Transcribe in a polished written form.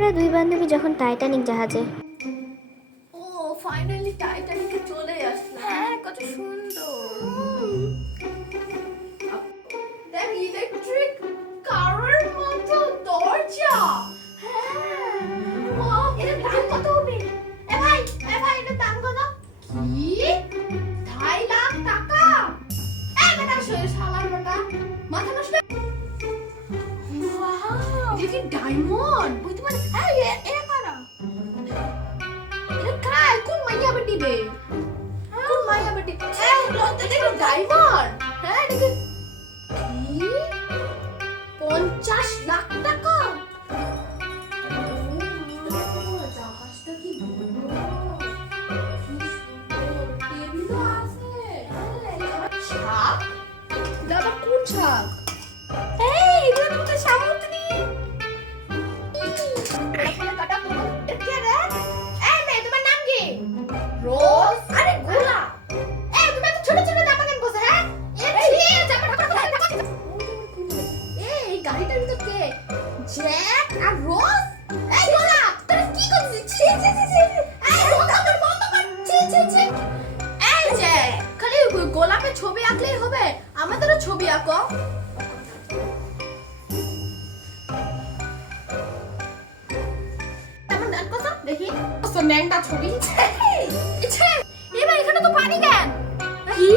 আমরা দুই বান্ধবী যখন টাইটানিক জাহাজে। ও ফাইনালি টাইটানিকে চলে আসলাম। হ্যাঁ, কত সুন্দর। দেখ ইলেকট্রিক কারের মতো দরজা। হ্যাঁ, ওয়াও, এর দাম কত হবে? এ ভাই এটার দাম কত? কি 2.5 লাখ টাকা? এই বেটা শালার বেটা মাথা নষ্ট। ওয়াও, দেখি ডায়মন্ড বুঝতে পারছিস? এই এ কারা? এটা কার? কোন মাইয়া বেটি বে? কোন মাইয়া বেটি? এই লজ্জা দেখো ডায়মন্ড। হ্যাঁ এটা কি 50 লাখ টাকা? ও জাহাজটা কি বড়, কি সুন্দর, টেবিলও আছে। ছাপ? দাদা কোন ছাপ? এই এগুলো তো সামুদ্রিক। রোজ? আরে গোলাপ। এই তুমি এত ছোট ছোট জামা কেন পরছো, হ্যাঁ? এই জামা ঢাকা। এই গাড়িটার ভিতর কে? জ্যাক আর রোজ? এই গোলাপ, তোরা কি করছিস? ছি ছি ছি ছি। এই বন্ধ কর। ছি ছি ছি। এই যে খালি গোলাপের ছবি আঁকলেই হবে? আমাদেরও ছবি আঁকো। তেমন দেখ কথা দেখি। ন্যাংটা ছবি। এবার এখানে তো পানি কেন? কি?